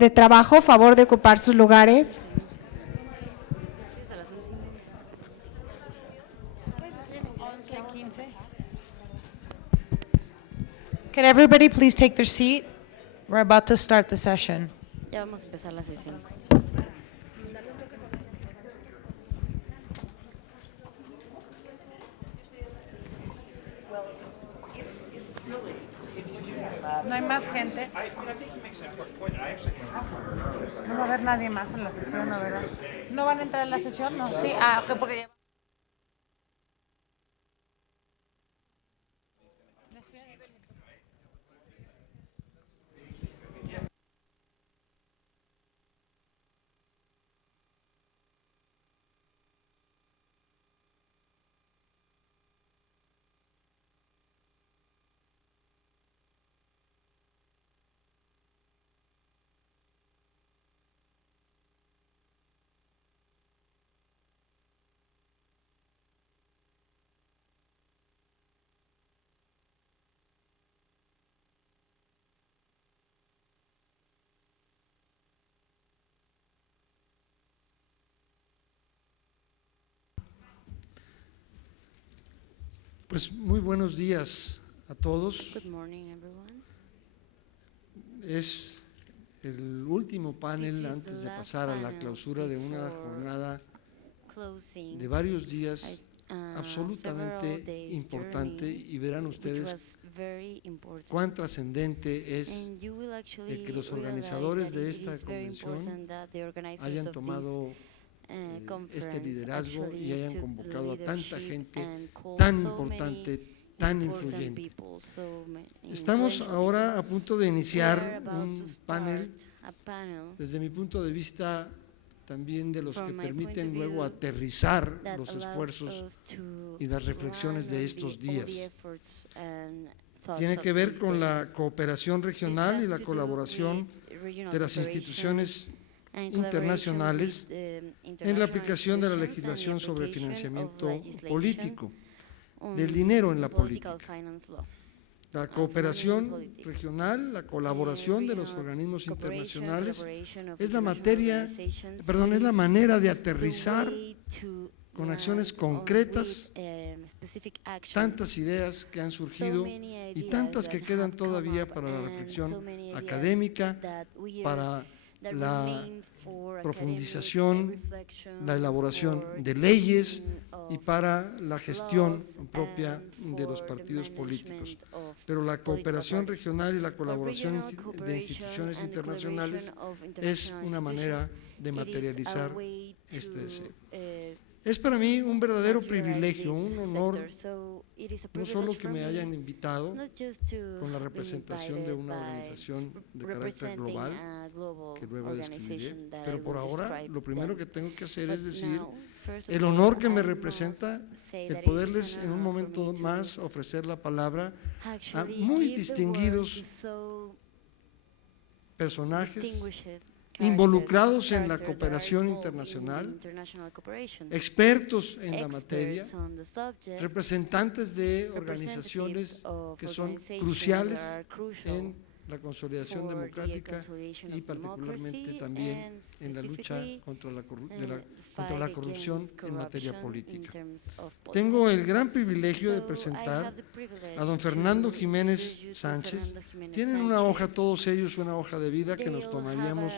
de trabajo, favor de ocupar sus lugares. Can everybody please take their seat? We're about to start the session. Ya vamos a empezar la sesión. No hay más gente. No va a haber nadie más en la sesión, ¿no, verdad? ¿No van a entrar en la sesión? No, sí. Ah, ok, porque ya... Pues muy buenos días a todos. Good morning, everyone. Es el último panel This is antes the de last pasar a la panel clausura de una before jornada Closing, de varios días several absolutamente days importante, journey, y verán which ustedes was very important. cuán trascendente es And you will actually que los realize organizadores that de it esta is very convención important that the organizers hayan of this, tomado conference este liderazgo actually y hayan took convocado a tanta leadership gente and called tan so importante, many tan important influyente. people, so many Estamos influential ahora people. a punto de We are iniciar about un to start panel, a panel desde mi punto de vista, también de los que from my point of permiten luego view aterrizar that los allows esfuerzos us to y las reflexiones learn de on estos all días. the efforts and thoughts Tiene of que ver these con days. la cooperación This regional has y la to do colaboración with regional de las cooperation instituciones and collaboration internacionales with the en la international aplicación de la institutions and the legislación sobre application of financiamiento legislation político, on del dinero en la political política. finance law. La money in cooperación politics. regional, la colaboración de los Regional organismos cooperation, internacionales collaboration of es la international organizations es la is manera de the aterrizar way to con land acciones on concretas with, specific actions. tantas ideas que han So surgido many y ideas tantas que that quedan have todavía come up para la and reflexión so many ideas académica, that we are- para that la remain for profundización, academic reflection, la elaboración for de leyes thinking y of para la gestión laws propia and de los for the partidos políticos. management of Pero la political cooperación parties. regional y la But colaboración regional de cooperation instituciones and the internacionales collaboration of es international una manera de institutions, it is a materializar way este to, deseo. Es para mí un verdadero privilegio, un honor, no solo que me hayan invitado con la representación de una organización de carácter global, que luego describiré, pero por ahora lo primero que tengo que hacer es decir el honor que me representa el poderles en un momento más ofrecer la palabra a muy distinguidos personajes involucrados en la cooperación internacional, expertos en la materia, representantes de organizaciones que son cruciales en la consolidación democrática y particularmente también en la lucha contra la corrupción en materia política. Tengo el gran privilegio de presentar a don Fernando Jiménez Sánchez. Tienen una hoja, todos ellos, una hoja de vida que nos tomaríamos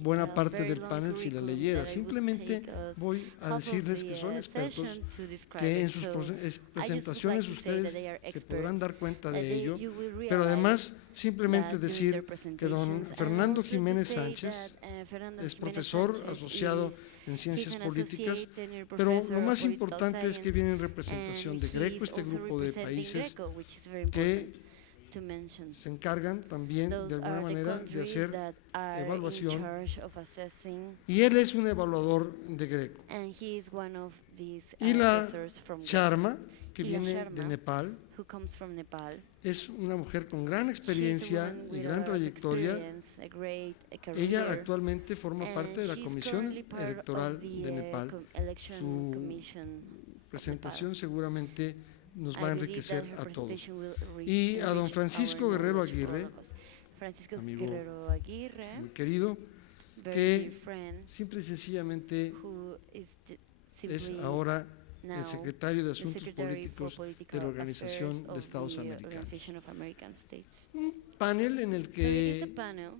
buena parte del panel si la leyera. Simplemente voy a decirles que son expertos, que en sus presentaciones ustedes se podrán dar cuenta de ello, pero además simplemente decir que don Fernando Jiménez Sánchez es profesor asociado en ciencias políticas, pero lo más importante es que viene en representación de Greco, este grupo de países que se encargan también de alguna manera de hacer evaluación, y él es un evaluador de Greco. Y la Sharma, que viene de Nepal, es una mujer con gran experiencia y gran trayectoria. Ella actualmente forma parte de la Comisión Electoral de Nepal. Su presentación seguramente nos va a enriquecer a todos. Y a don Francisco Guerrero Aguirre, Francisco amigo Guerrero Aguirre, muy querido, very que friend, simple y sencillamente who is es simply ahora now el secretario de the Asuntos Secretary Políticos for de Political la Organización Affairs de of Estados the Americanos. Organization of American States. Un panel en el So it is a que panel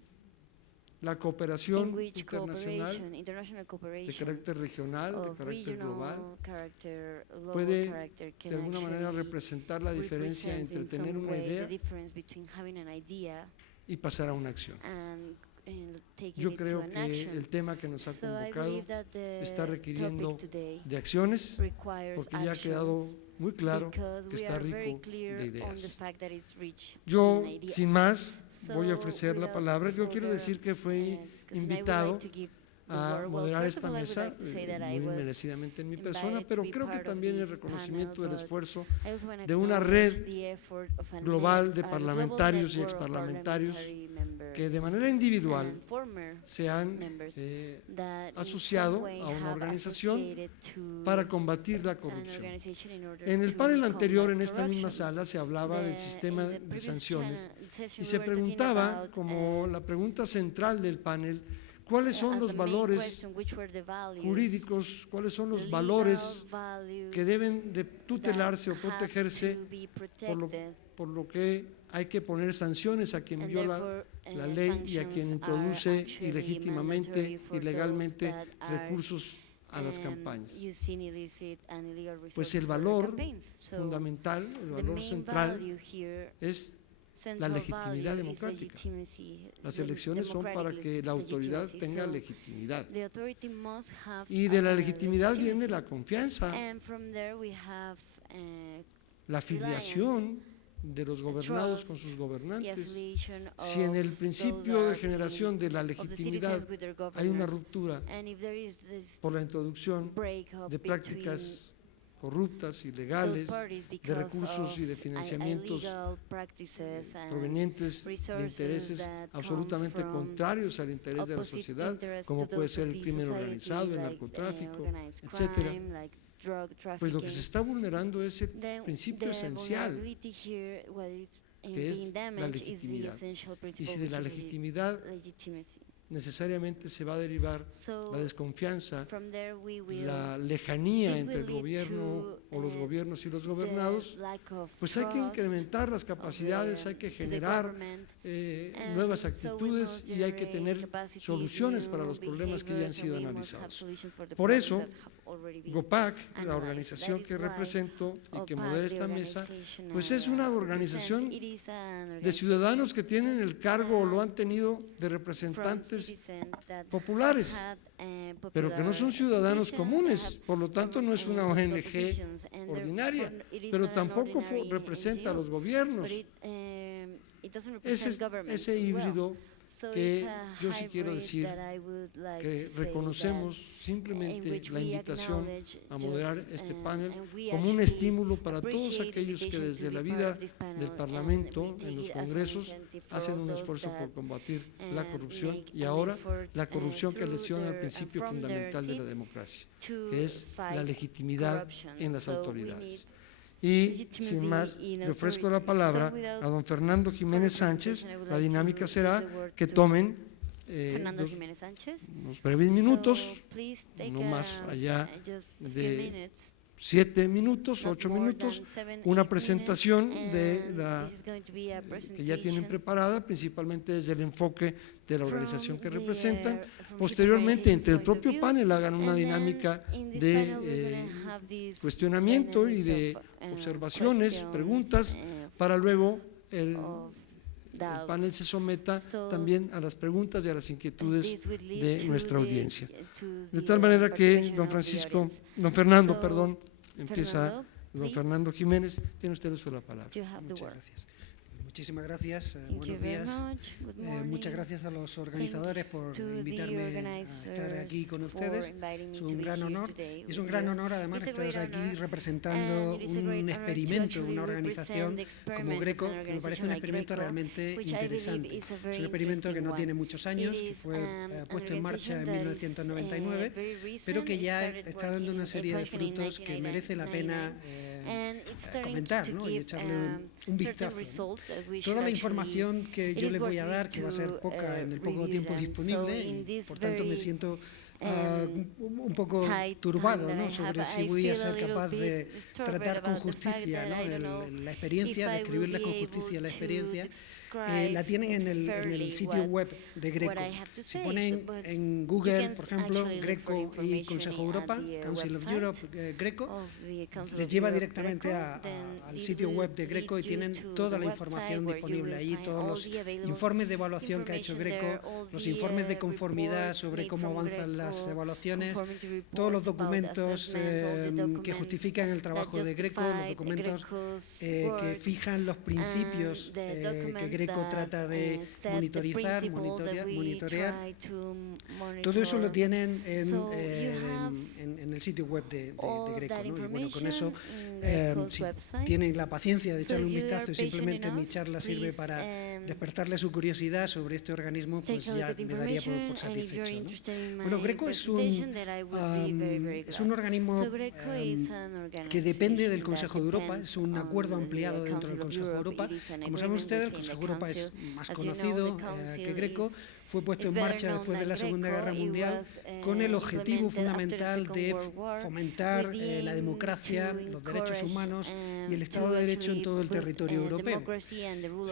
la in cooperación which internacional international de cooperation carácter regional, de of carácter global, regional character, global puede character can de alguna manera actually representar la diferencia represent entre in tener some una way idea the difference between having an idea y pasar a una acción. and taking Yo it to creo an que action. el tema que nos ha So I convocado believe that the está requiriendo topic today de acciones, requires porque ya ha actions quedado muy claro because que we está are very rico clear de on the ideas. fact that it's rich Yo, in ideas. sin más, voy a So, ofrecer la without palabra. Yo quiero further, decir que fui discussion, I would invitado like to give the a word. Well, moderar first of esta all, I would mesa, like to say that I muy was merecidamente en mi invited persona, to pero be creo que part of también el this reconocimiento panel, del but esfuerzo I also wanna de una acknowledge red the effort of a global de a global parlamentarios y network of exparlamentarios parliamentary members que de manera individual and former se han members that in asociado some way a una have organización associated to para combatir la an corrupción. organization in order En el to panel combat anterior, en esta misma corruption. sala, se hablaba del The- sistema in the de previous sanciones session y we se were talking preguntaba, about, como la pregunta central del panel, ¿cuáles son as los the main valores question, which were the values, jurídicos, cuáles son the los legal valores values que deben de that tutelarse o have protegerse to be por protected, por lo que hay que poner sanciones a quien and viola therefore, la ley y a quien sanctions introduce are actually ilegítimamente, mandatory for ilegalmente those that are, recursos a las campañas. using illicit and illegal Pues resources el for valor campaigns. So, fundamental, el the valor main central value here, es central legitimidad value is democrática. legitimacy, las elecciones son para que la autoridad tenga legitimidad. The authority must have Y de la a legitimidad legitimacy. viene la confianza, And from there we have la afiliación de los gobernados con sus the gobernantes. affiliation Si en el of principio those de that generación de la of the legitimidad citizens with their hay una governors. ruptura And if there is this por la introducción breakup de between prácticas corruptas, those ilegales, parties de because recursos y de of financiamientos illegal practices and provenientes de resources intereses that come absolutamente from contrarios al interés de la opposite sociedad, interests como to puede those ser of el the crimen society, organizado, el like, narcotráfico, organized etcétera. crime, like drug Pues lo que se trafficking. está vulnerando es el Then principio the esencial, vulnerability here, what is que es being la damaged, is the legitimidad. essential Y principle, si de la which is legitimidad legitimacy. necesariamente se va a derivar So la desconfianza, from there we will la lejanía this entre el will lead gobierno to, o los gobiernos y los the gobernados, lack of pues hay que trust incrementar las of capacidades, the- hay que to the generar government. nuevas So we actitudes must y hay que generate tener capacities, soluciones para new los problemas que ya han behaviors, sido and we must have analizados. solutions for the Por problems eso, that have already been GOPAC, la analyzed. organización That que is why represento y que OPAC, modera the esta mesa, organization pues I es una represent, organización it is an de organization ciudadanos que tienen el cargo o lo han tenido de from representantes citizens that populares, had, pero que no son popular ciudadanos positions, comunes, that have por lo tanto no es una political ONG positions, and ordinaria, therefore it is pero not an tampoco ordinary representa a NGO, los gobiernos. but it doesn't Ese, represent governments ese as well. híbrido So que it's a yo sí quiero hybrid decir that I would like que to say reconocemos that, in simplemente which la we invitación acknowledge a moderar just, este and panel we como un actually estímulo para todos appreciate the aquellos que invitation desde to la be part vida of this panel, del and Parlamento, we en take los it as an congresos, incentive for hacen all un those esfuerzo por that, combatir la corrupción make y an ahora effort, la corrupción que through lesiona el their- principio and from their fundamental de la seats democracia, to que es la fight legitimidad corruption. en las So we autoridades. need Y legitimacy sin más, in le ofrezco la authorities. palabra So without a don Fernando Jiménez further Sánchez. presentation, I would La like dinámica to será give the word que to tomen Fernando Jiménez Sánchez. unos breves minutos, So please take no más allá just a few de minutes, 7 minutos, not 8 more minutos, than 7, una 8 presentación minutes, de and la this is going to be a que ya tienen presentation preparada, principalmente desde el enfoque de la from organización que the, representan. from Posteriormente, this entre el point of propio view, panel hagan una and then dinámica in this de panel we're gonna have these cuestionamiento y de panels of, observaciones, questions, preguntas, para luego el of el doubts. panel se someta So, también a las preguntas y a las inquietudes This would lead de to nuestra the- audiencia. to De the tal manera que participation don of the Francisco, audience. don Fernando, So, perdón, empieza Fernando, don please. Fernando Jiménez, tiene usted el uso de la palabra. You have the Muchas word. gracias. Muchísimas gracias. Thank you Buenos very días. much. Good morning. Muchas gracias a los organizadores por Thanks to the invitarme a organizers estar aquí con for ustedes. inviting me Es to un be gran here honor. today Y es un with gran you. honor además It's a estar great aquí honor, representando and it is a great un honor to experimento, actually una organización represent the como experiment Greco, of an que me parece un organization like experimento Greco, realmente which I believe interesante. is a Es very un experimento que no interesting tiene one. muchos años, It que is, fue an puesto en marcha en organization that is, 1999, very recent. pero que It ya started está dando una working, serie de functioning in frutos que merece la pena 1999, comentar, ¿no? Y echarle un vistazo. Toda la información que yo les voy a dar, que va a ser poca en el poco tiempo disponible, y por tanto me siento un poco turbado, ¿no? Sobre si voy a ser capaz de tratar con justicia, ¿no? la experiencia, de escribirles con justicia la experiencia. La tienen en el sitio web de Greco. Si ponen en Google, por ejemplo, Greco y Consejo de Europa, Council of Europe, Greco, les lleva directamente al sitio web de Greco y tienen toda la información disponible allí, todos los informes de evaluación que ha hecho Greco, los informes de conformidad sobre cómo avanzan las evaluaciones, todos los documentos que justifican el trabajo de Greco, los documentos que fijan los principios que Greco trata de monitorear. Todo eso lo tienen en el sitio web de Greco, ¿no? Y bueno, con eso, si tienen la paciencia de echarle un vistazo y simplemente mi charla sirve para despertarle su curiosidad sobre este organismo, pues ya me daría por satisfecho, ¿no? Bueno, Greco es un organismo que depende del Consejo de Europa, es un acuerdo ampliado dentro del Consejo de Europa. Como saben ustedes, el Consejo de Europa es más conocido que Greco. Fue puesto en marcha después de la Segunda Guerra Mundial con el objetivo fundamental de fomentar la democracia, los derechos humanos y el Estado de Derecho en todo el territorio europeo.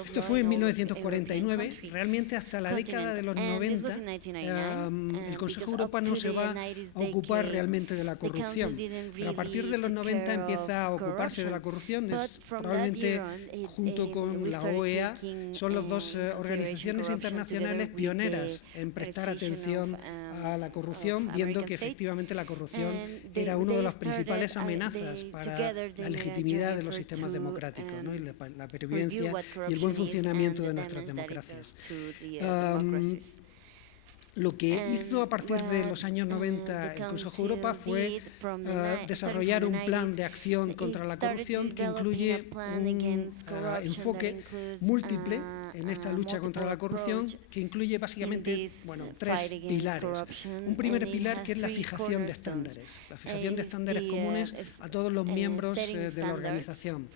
Esto fue en 1949. Realmente hasta la década de los 90 el Consejo de Europa no se va a ocupar realmente de la corrupción. Pero a partir de los 90 empieza a ocuparse de la corrupción. Es probablemente, junto con la OEA, son las dos organizaciones internacionales pioneras en prestar atención a la corrupción, viendo que efectivamente la corrupción era una de las principales amenazas para la legitimidad de los sistemas democráticos, ¿no? Y la pervivencia y el buen funcionamiento de nuestras democracias. Lo que hizo a partir de los años 90 el Consejo de Europa fue desarrollar un plan de acción contra la corrupción que incluye un enfoque múltiple en esta lucha contra la corrupción, que incluye básicamente tres pilares. Un primer pilar que es la fijación de estándares, comunes a todos los miembros de la organización.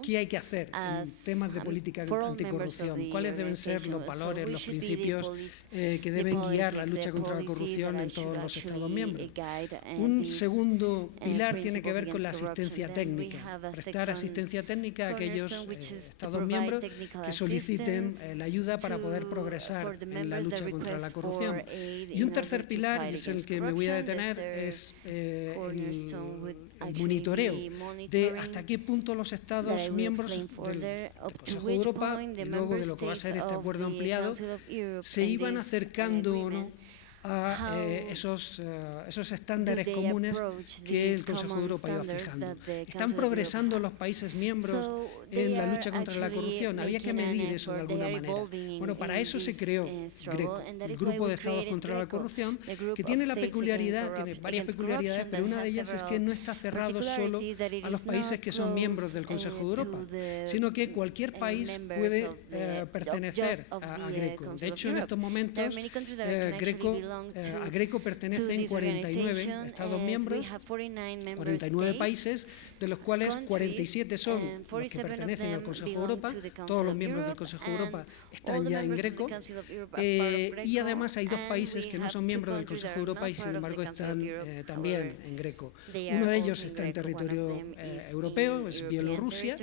¿Qué hay que hacer en temas de política anticorrupción? ¿Cuáles deben ser los valores, los principios que deben guiar la lucha contra la corrupción en todos los Estados miembros? Un segundo pilar tiene que ver con la asistencia técnica, prestar asistencia técnica a aquellos Estados miembros que soliciten la ayuda para poder progresar en la lucha contra la corrupción. Y un tercer pilar, y es el que me voy a detener, es el monitoreo de hasta qué punto los Estados miembros del Consejo de Europa, y luego de lo que va a ser este acuerdo ampliado, se iban acercando o no a esos estándares comunes que el Consejo de Europa iba fijando. ¿Están progresando los países miembros en la lucha contra la corrupción? Había que medir eso de alguna manera. Bueno, para eso se creó Greco, el Grupo de Estados contra la Corrupción, que tiene la peculiaridad, tiene varias peculiaridades, pero una de ellas es que no está cerrado solo a los países que son miembros del Consejo de Europa, sino que cualquier país puede pertenecer a Greco. De hecho, en estos momentos, a Greco pertenecen 49 Estados miembros, 49 países, de los cuales 47 son los que pertenecen al Consejo de Europa. Todos los miembros del Consejo de Europa están ya en Greco. Y además hay dos países que no son miembros del Consejo de Europa y sin embargo están también en Greco. Uno de ellos está en territorio europeo, es Bielorrusia,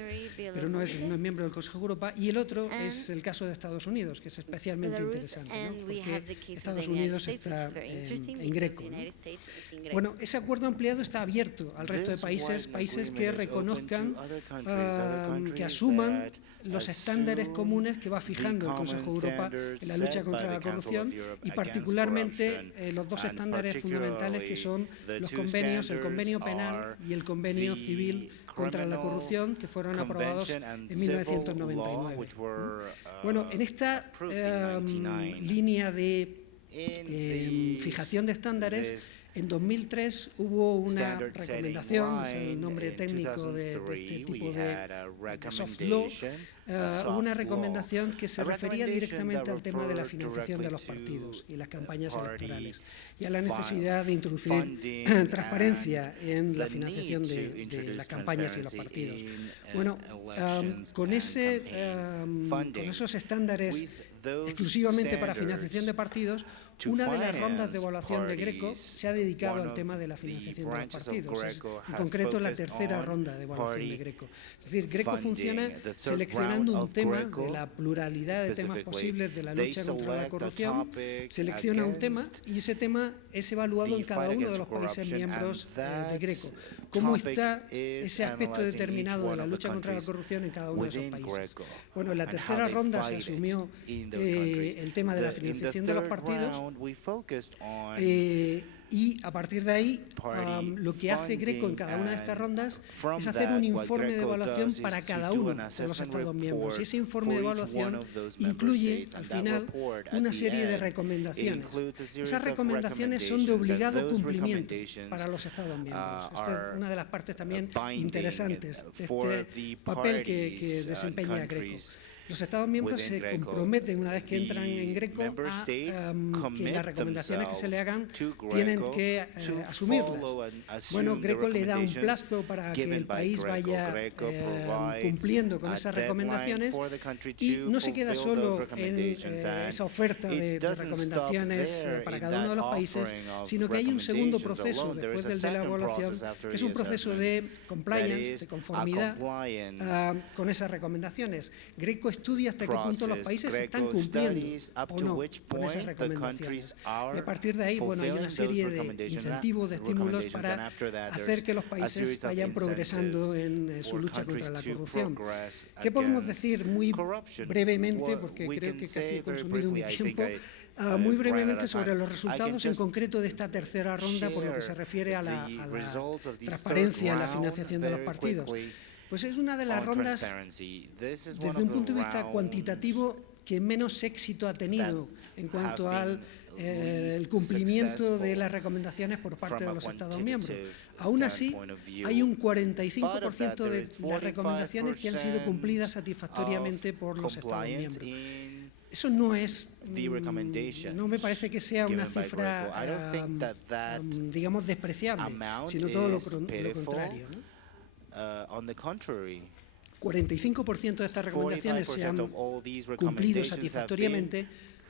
pero no es miembro del Consejo de Europa. Y el otro es el caso de Estados Unidos, que es especialmente interesante, ¿no? Porque Estados Unidos está en Greco, ¿no? Bueno, ese acuerdo ampliado está abierto al resto de países que reconozcan, que asuman los estándares comunes que va fijando el Consejo de Europa en la lucha contra la corrupción y particularmente los dos estándares fundamentales que son los convenios, el convenio penal y el convenio civil contra la corrupción, que fueron aprobados en 1999. Bueno, en esta línea de fijación de estándares, en 2003 hubo una recomendación, es el nombre técnico de este tipo de soft law, hubo una recomendación que se refería directamente al tema de la financiación de los partidos y las campañas electorales y a la necesidad de introducir transparencia en la financiación de las campañas y los partidos. Bueno, con esos estándares exclusivamente para financiación de partidos, una de las rondas de evaluación de Greco se ha dedicado al tema de la financiación de los partidos, en concreto la tercera ronda de evaluación de Greco. Es decir, Greco funciona seleccionando un tema de la pluralidad de temas posibles de la lucha contra la corrupción, selecciona un tema y ese tema es evaluado en cada uno de los países miembros de Greco. ¿Cómo está ese aspecto determinado de la lucha contra la corrupción en cada uno de esos países? Bueno, en la tercera ronda se asumió el tema de la financiación de los partidos y a partir de ahí lo que hace Greco en cada una de estas rondas es hacer un informe de evaluación para cada uno de los Estados miembros. Y ese informe de evaluación incluye al final una serie de recomendaciones. Esas recomendaciones son de obligado cumplimiento para los Estados miembros. Esta es una de las partes también interesantes de este papel que desempeña Greco. Los Estados miembros se comprometen, una vez que entran en Greco, a que las recomendaciones que se le hagan tienen que asumirlas. Bueno, Greco le da un plazo para que el país vaya cumpliendo con esas recomendaciones y no se queda solo en esa oferta de recomendaciones para cada uno de los países, sino que hay un segundo proceso después del de la evaluación, que es un proceso de compliance, de conformidad con esas recomendaciones. Greco estudia hasta qué punto los países están cumpliendo o no con esas recomendaciones. Y a partir de ahí, bueno, hay una serie de incentivos, de estímulos para hacer que los países vayan progresando en su lucha contra la corrupción. ¿Qué podemos decir muy brevemente, porque creo que casi he consumido mi tiempo, muy brevemente sobre los resultados en concreto de esta tercera ronda por lo que se refiere a la transparencia en la financiación de los partidos? Pues es una de las rondas, desde un punto de vista cuantitativo, que menos éxito ha tenido en cuanto al el cumplimiento de las recomendaciones por parte de los Estados miembros. Aún así, hay un 45% de las recomendaciones que han sido cumplidas satisfactoriamente por los Estados miembros. Eso no me parece que sea una cifra, digamos, despreciable, sino todo lo contrario, ¿no? 45% de estas recomendaciones se han cumplido satisfactoriamente,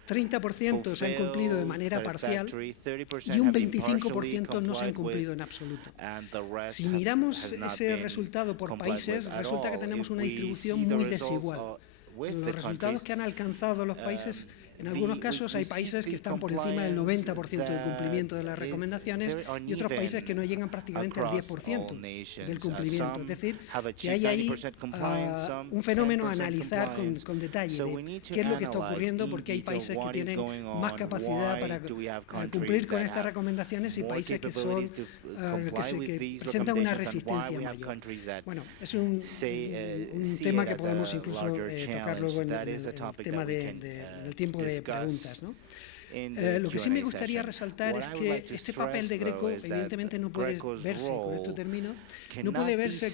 30% se han cumplido de manera parcial y un 25% no se han cumplido en absoluto. Si miramos ese resultado por países, resulta que tenemos una distribución muy desigual. Los resultados que han alcanzado los países, en algunos casos hay países que están por encima del 90% de cumplimiento de las recomendaciones y otros países que no llegan prácticamente al 10% del cumplimiento. Es decir, que hay ahí un fenómeno a analizar con detalle de qué es lo que está ocurriendo, porque hay países que tienen más capacidad para cumplir con estas recomendaciones y países que presentan una resistencia mayor. Bueno, es un tema que podemos incluso tocar luego en el tema del tiempo de preguntas, ¿no? Lo que sí me gustaría resaltar es que este papel de Greco evidentemente no puede verse, con esto termino, no puede verse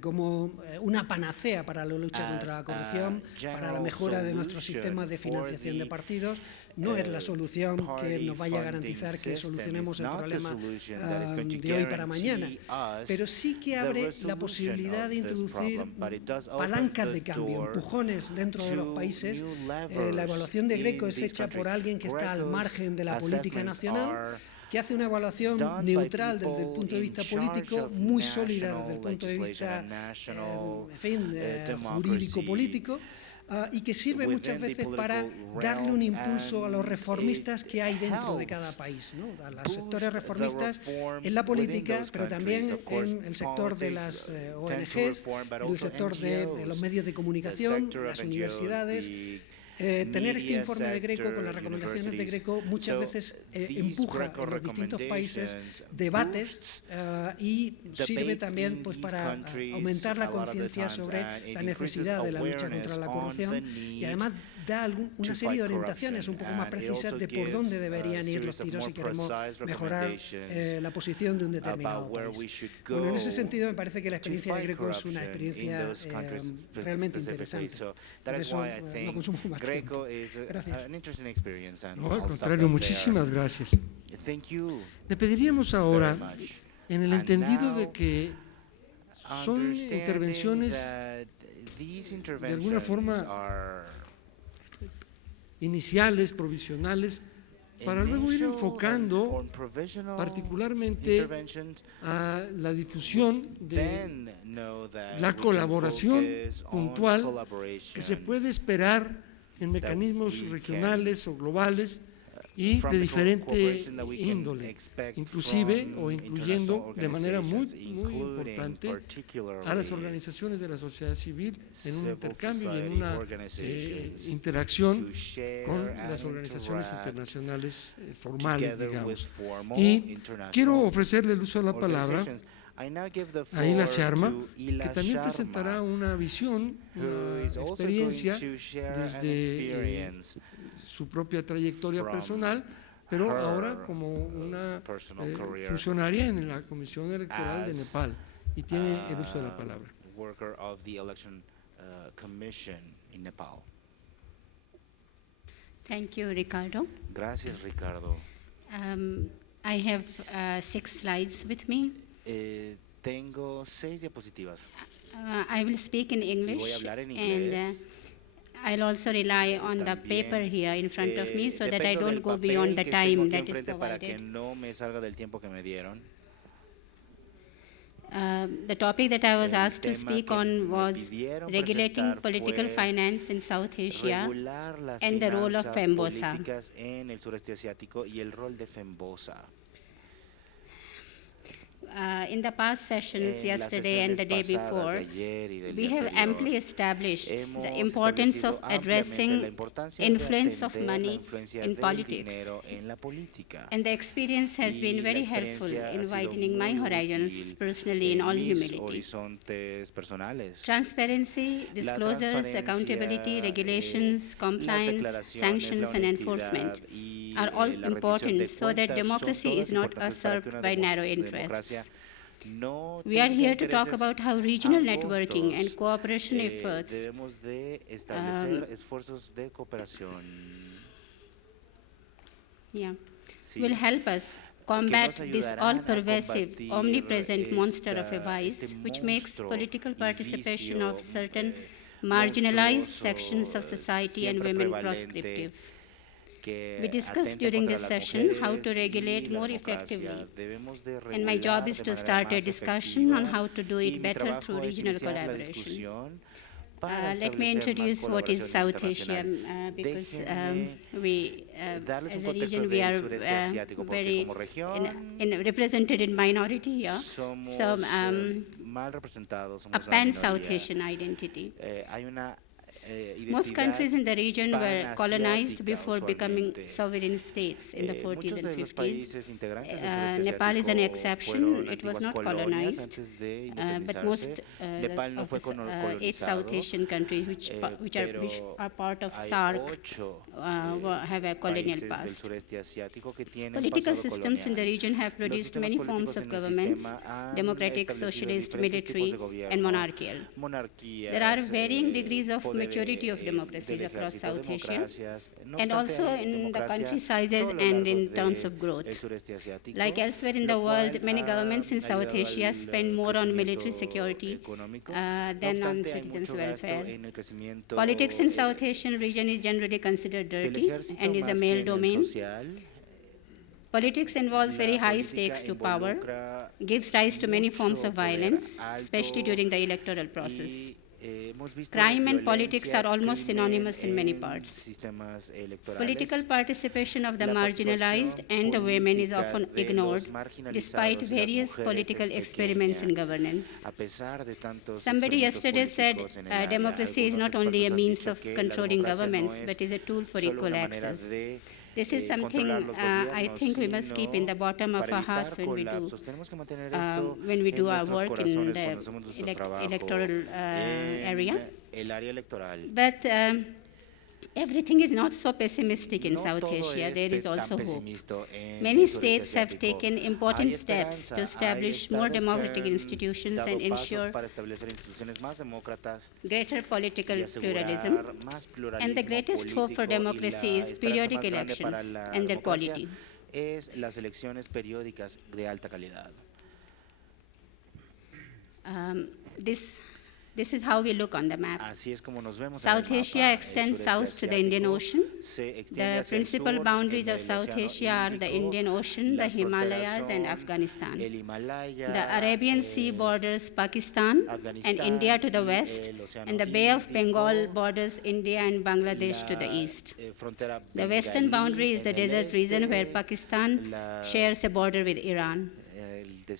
como una panacea para la lucha contra la corrupción, para la mejora de nuestros sistemas de financiación de partidos. No es la solución que nos vaya a garantizar que solucionemos el problema de hoy para mañana, pero sí que abre la posibilidad de introducir palancas de cambio, empujones dentro de los países. La evaluación de Greco es hecha por alguien que está al margen de la política nacional, que hace una evaluación neutral desde el punto de vista político, muy sólida desde el punto de vista jurídico-político, y que sirve muchas veces para darle un impulso a los reformistas que hay dentro de cada país, ¿no? A los sectores reformistas en la política, pero también en el sector de las ONGs, en el sector de los medios de comunicación, las universidades. tener este informe de Greco con las recomendaciones de Greco muchas veces empuja en los distintos países debates y sirve también pues, para aumentar la conciencia sobre la necesidad de la lucha contra la corrupción y además da una serie de orientaciones un poco más precisas de por dónde deberían ir los tiros si queremos mejorar la posición de un determinado país. Bueno, en ese sentido me parece que la experiencia de Greco es una experiencia realmente interesante. Por eso no consumo más tiempo. Gracias. No, al contrario, muchísimas gracias. Le pediríamos ahora, en el entendido de que son intervenciones de alguna forma iniciales, provisionales, para luego ir enfocando particularmente a la difusión de la colaboración puntual que se puede esperar en mecanismos regionales o globales y de diferente índole, inclusive o incluyendo de manera muy importante a las organizaciones de la sociedad civil en un intercambio y en una interacción con las organizaciones internacionales formales, digamos. Y quiero ofrecerle el uso de la palabra a Ila Sharma, que también presentará una visión, una experiencia desde su propia trayectoria personal, pero ahora como una funcionaria en la Comisión Electoral de Nepal, y tiene el uso de la palabra. Thank you, Ricardo. Gracias, Ricardo. I have 6 slides with me. Tengo 6 diapositivas. I will speak in English. Voy a hablar en inglés. And I'll also rely on the paper here in front of me so that I don't go beyond the time that is provided. Para que no me salga del tiempo que me dieron. The topic that I was asked to speak on was regulating political finance in South Asia and the role of FEMBOSA. En el sureste asiático y el rol de FEMBOSA. In the past sessions yesterday and the day before, we have amply established the importance of addressing influence of money in politics. And the experience has been very helpful in widening my horizons personally in all humility. Transparency, disclosures, accountability, regulations, compliance, sanctions, and enforcement are all important so that democracy is not usurped by narrow interests. We are here to talk about how regional networking and cooperation efforts will help us combat this all-pervasive, omnipresent monster of a vice, which makes political participation of certain marginalized sections of society and women proscriptive. We discussed during this session how to regulate more effectively, and my job is to start a discussion on how to do it better through regional collaboration. Let me introduce what is South Asia, because we, as a region, we are very represented in minority here. So, a pan-South Asian identity. Most countries in the region were colonized before becoming sovereign states in the 40s and 50s. Nepal is an exception. It was not colonized, but most of the 8 South Asian countries which are part of SAARC have a colonial past. Political systems in the region have produced many forms of governments: democratic, socialist, military, and monarchical. There are varying degrees of maturity of democracies across South Asia, and also in the country sizes and in terms of growth. Like elsewhere in the world, many governments in South Asia spend more on military security than on citizens' welfare. Politics in South Asian region is generally considered dirty and is a male domain. Politics involves very high stakes to power, gives rise to many forms of violence, especially during the electoral process. Crime and politics are almost synonymous in many parts. Political participation of the marginalized and the women is often ignored, despite various political experiments in governance. Somebody yesterday said democracy is not only a means of controlling governments, but is a tool for equal access. This is something I think we must keep in the bottom of our hearts when we do our work in the electoral area. But everything is not so pessimistic in South Asia. There is also hope. Many states have taken important steps to establish more democratic institutions and ensure greater political pluralism. And the greatest hope for democracy is periodic elections and their quality. This is how we look on the map. South Asia extends south to the Indian Ocean. The principal boundaries of South Asia are the Indian Ocean, the Himalayas, and Afghanistan. The Arabian Sea borders Pakistan and India to the west, and the Bay of Bengal borders India and Bangladesh to the east. The western boundary is the desert region where Pakistan shares a border with Iran.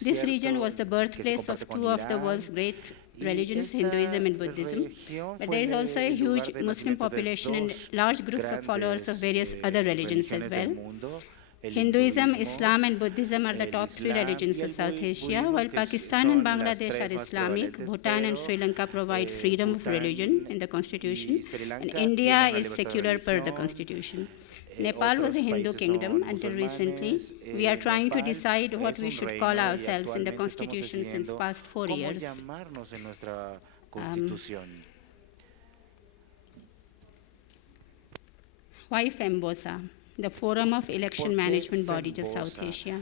This region was the birthplace of two of the world's great religions, Hinduism and Buddhism, but there is also a huge Muslim population and large groups of followers of various other religions as well. Hinduism, Islam and Buddhism are the top three religions of South Asia, while Pakistan and Bangladesh are Islamic, Bhutan and Sri Lanka provide freedom of religion in the constitution, and India is secular per the constitution. Nepal was a Hindu kingdom until recently. We are trying to decide what we should call ourselves in the constitution since past 4 years. Why FEMBOSA, the Forum of Election Management Bodies of South Asia?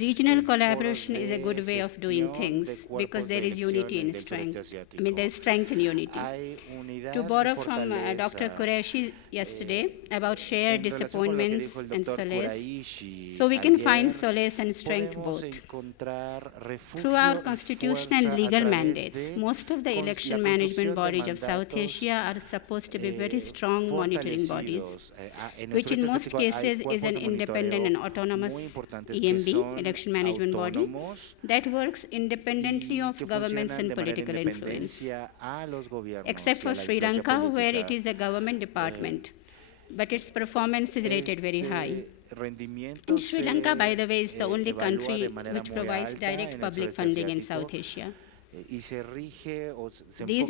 Regional collaboration is a good way of doing things because there is unity in strength. I mean, there is strength in unity. To borrow from Dr. Qureshi yesterday about shared disappointments and solace, so we can find solace and strength both. Through our constitution and legal mandates, most of the election management bodies of South Asia are supposed to be very strong monitoring bodies, which in most cases is an independent and autonomous EMB, election management body, that works independently of governments and political influence, except for Sri Lanka, where it is a government department, but its performance is rated very high. And Sri Lanka, by the way, is the only country which provides direct public funding in South Asia. These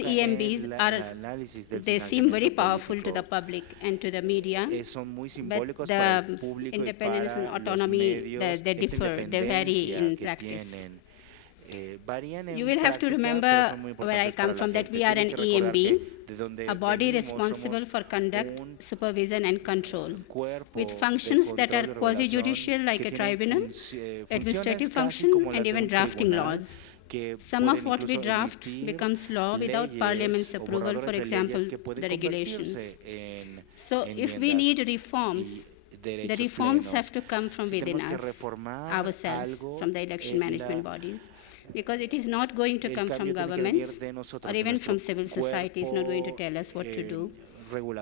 EMBs they seem very powerful to the public and to the media, but the independence and autonomy, they differ, they vary in practice. You will have to remember where I come from, that we are an EMB, a body responsible for conduct, supervision and control, with functions that are quasi-judicial like a tribunal, administrative function and even drafting laws. Some of what we draft becomes law without Parliament's approval, for example, the regulations. So if we need reforms, the reforms have to come from within us, ourselves, from the election management bodies, because it is not going to come from governments or even from civil society. It's not going to tell us what to do.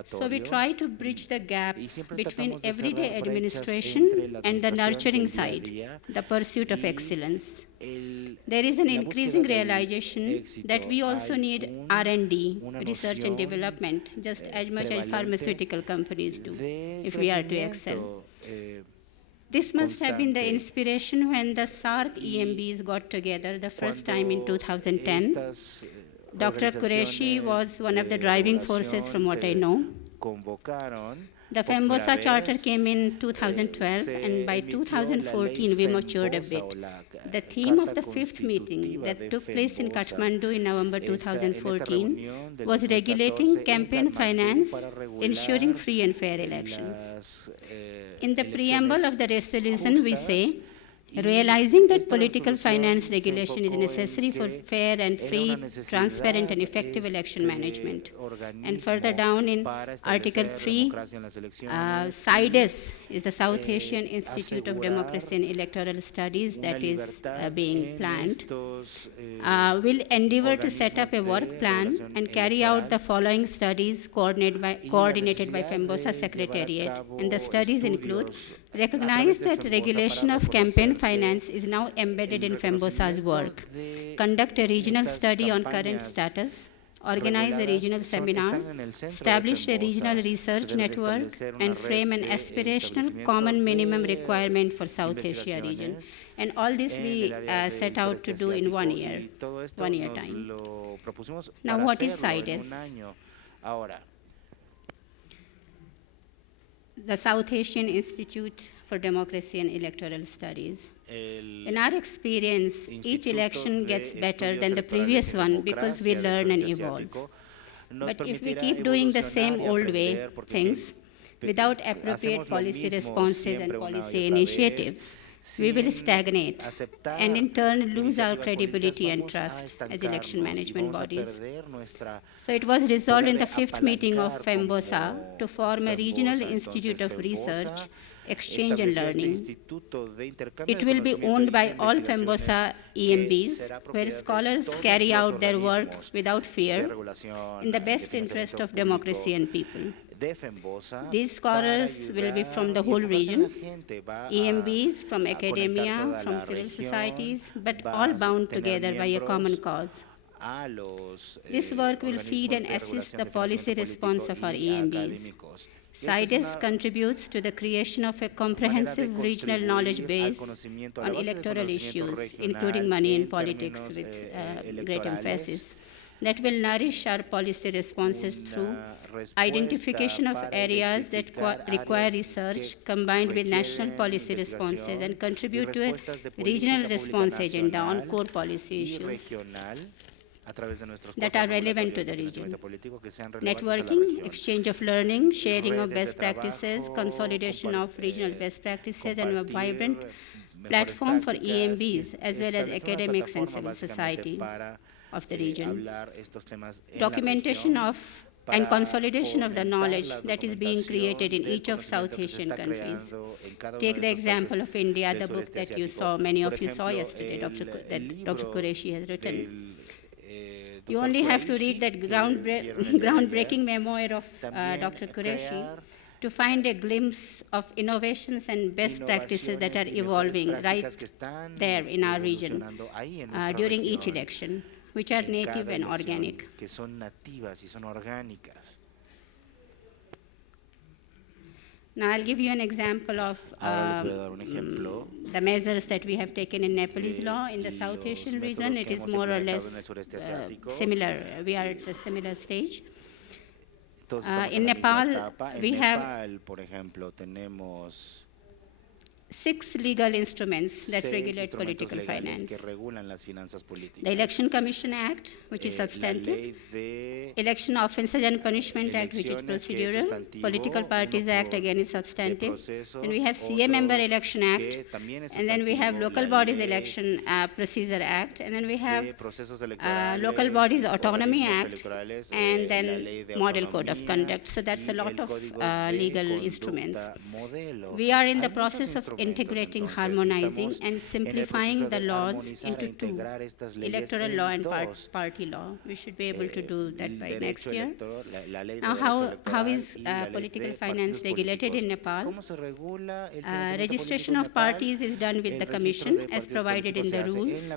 So we try to bridge the gap between everyday administration and the nurturing side, the pursuit of excellence. There is an increasing realization that we also need R&D, research and development, just as much as pharmaceutical companies do, if we are to excel. This must have been the inspiration when the SAARC EMBs got together the first time in 2010. Dr. Qureshi was one of the driving forces from what I know. The FEMBOSA Charter came in 2012, and by 2014 we matured a bit. The theme of the fifth meeting that took place in Kathmandu in November 2014 was regulating campaign finance, ensuring free and fair elections. In the preamble of the resolution we say, Realizing that political finance regulation is necessary for fair and free, transparent and effective election management. And further down in Article 3, SIDES is the South Asian Institute of Democracy and Electoral Studies that is being planned. Will endeavor to set up a work plan and carry out the following studies coordinated by FEMBOSA Secretariat. And the studies include: recognize that regulation of campaign finance is now embedded in FEMBOSA's work, conduct a regional study on current status, organize a regional seminar, establish a regional research network, and frame an aspirational common minimum requirement for South Asia region. And all this we set out to do in 1 year time. Now, what is SIDES? The South Asian Institute for Democracy and Electoral Studies. In our experience, each election gets better than the previous one because we learn and evolve. But if we keep doing the same old way things without appropriate policy responses and policy initiatives, we will stagnate and in turn lose our credibility and trust as election management bodies. So it was resolved in the 5th meeting of FEMBOSA to form a regional institute of research, exchange and learning. It will be owned by all FEMBOSA EMBs, where scholars carry out their work without fear in the best interest of democracy and people. These scholars will be from the whole region, EMBs from academia, from civil societies, but all bound together by a common cause. This work will feed and assist the policy response of our EMBs. SIDES contributes to the creation of a comprehensive regional knowledge base on electoral issues, including money in politics with great emphasis, that will nourish our policy responses through identification of areas that require research combined with national policy responses and contribute to a regional response agenda on core policy issues that are relevant to the region. Networking, exchange of learning, sharing of best practices, consolidation of regional best practices, and a vibrant platform for EMBs as well as academics and civil society of the region. Documentation of and consolidation of the knowledge that is being created in each of South Asian countries. Take the example of India, the book that you saw, many of you saw yesterday, that Dr. Qureshi has written. You only have to read that groundbreaking memoir of Dr. Qureshi to find a glimpse of innovations and best practices that are evolving right there in our region during each election, which are native and organic. Now I'll give you an example of the measures that we have taken in Nepalese law. In the South Asian region, it is more or less similar. We are at a similar stage. In Nepal, we have 6 legal instruments that regulate political finance. The Election Commission Act, which is substantive, Election Offences and Punishment Act, which is procedural, Political Parties Act, again, is substantive, and we have CA Member Election Act, and then we have Local Bodies Election Procedure Act, and then we have Local Bodies Autonomy Act, and then Model Code of Conduct. So that's a lot of legal instruments. We are in the process of integrating, harmonizing, and simplifying the laws into 2, electoral law and party law. We should be able to do that by next year. Now, how is political finance regulated in Nepal? Registration of parties is done with the Commission as provided in the rules.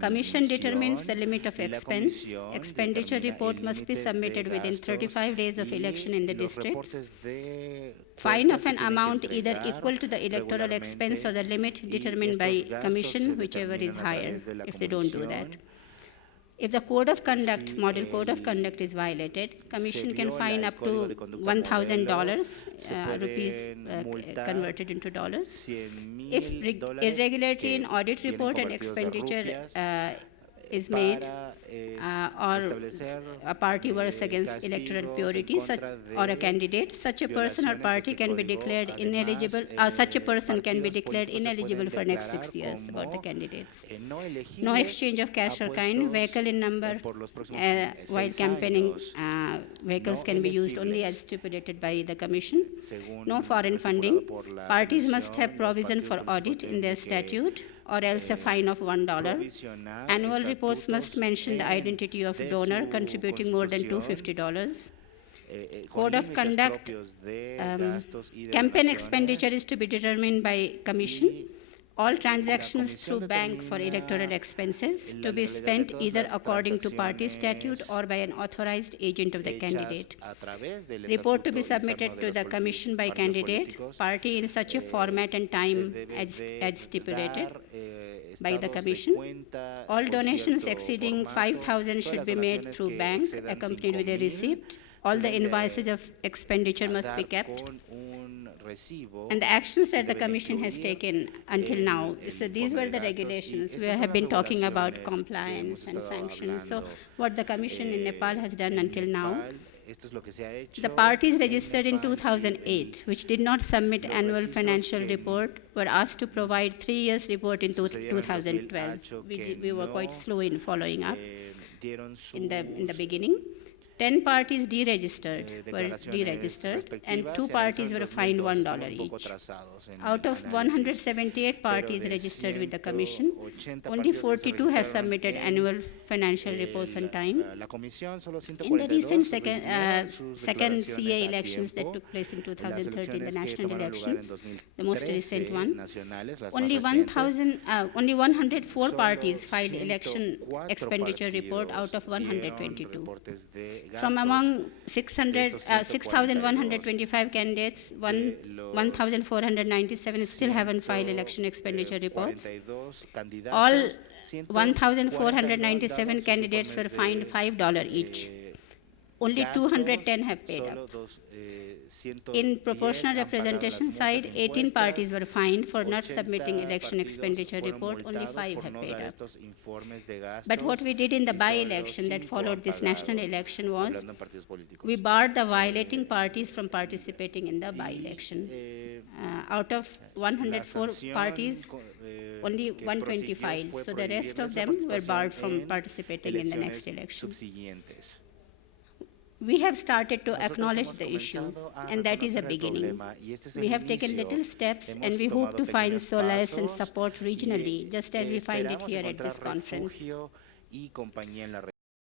Commission determines the limit of expense. Expenditure report must be submitted within 35 days of election in the districts. Fine of an amount either equal to the electoral expense or the limit determined by Commission, whichever is higher, if they don't do that. If the code of conduct, model code of conduct is violated, Commission can fine up to $1,000, rupees converted into dollars. If irregularity in audit report and expenditure is made, or a party works against electoral purity or a candidate, such a person or party can be declared ineligible, such a person can be declared ineligible for next 6 years about the candidates. No exchange of cash or kind, vehicle in number, while campaigning vehicles can be used only as stipulated by the Commission. No foreign funding. Parties must have provision for audit in their statute, or else a fine of $1. Annual reports must mention the identity of donor contributing more than $250. Code of conduct, campaign expenditure is to be determined by Commission. All transactions through bank for electoral expenses to be spent either according to party statute or by an authorized agent of the candidate. Report to be submitted to the Commission by candidate, party in such a format and time as stipulated by the Commission. All donations exceeding 5,000 should be made through bank, accompanied with a receipt. All the invoices of expenditure must be kept. And the actions that the Commission has taken until now, so these were the regulations. We have been talking about compliance and sanctions. So what the Commission in Nepal has done until now, the parties registered in 2008, which did not submit annual financial report, were asked to provide 3 years report in 2012. We were quite slow in following up in the beginning. 10 parties were deregistered, and 2 parties were fined $1 each. Out of 178 parties registered with the Commission, only 42 have submitted annual financial reports on time. In the recent second CA elections that took place in 2013, the national elections, the most recent one, only 104 parties filed election expenditure report out of 122. From among 6,125 candidates, 1,497 still haven't filed election expenditure reports. All 1,497 candidates were fined $5 each. Only 210 have paid up. In proportional representation side, 18 parties were fined for not submitting election expenditure report. Only 5 have paid up. But what we did in the by-election that followed this national election was we barred the violating parties from participating in the by-election. Out of 104 parties, only 120 filed. So the rest of them were barred from participating in the next election. We have started to acknowledge the issue, and that is a beginning. We have taken little steps, and we hope to find solace and support regionally, just as we find it here at this conference.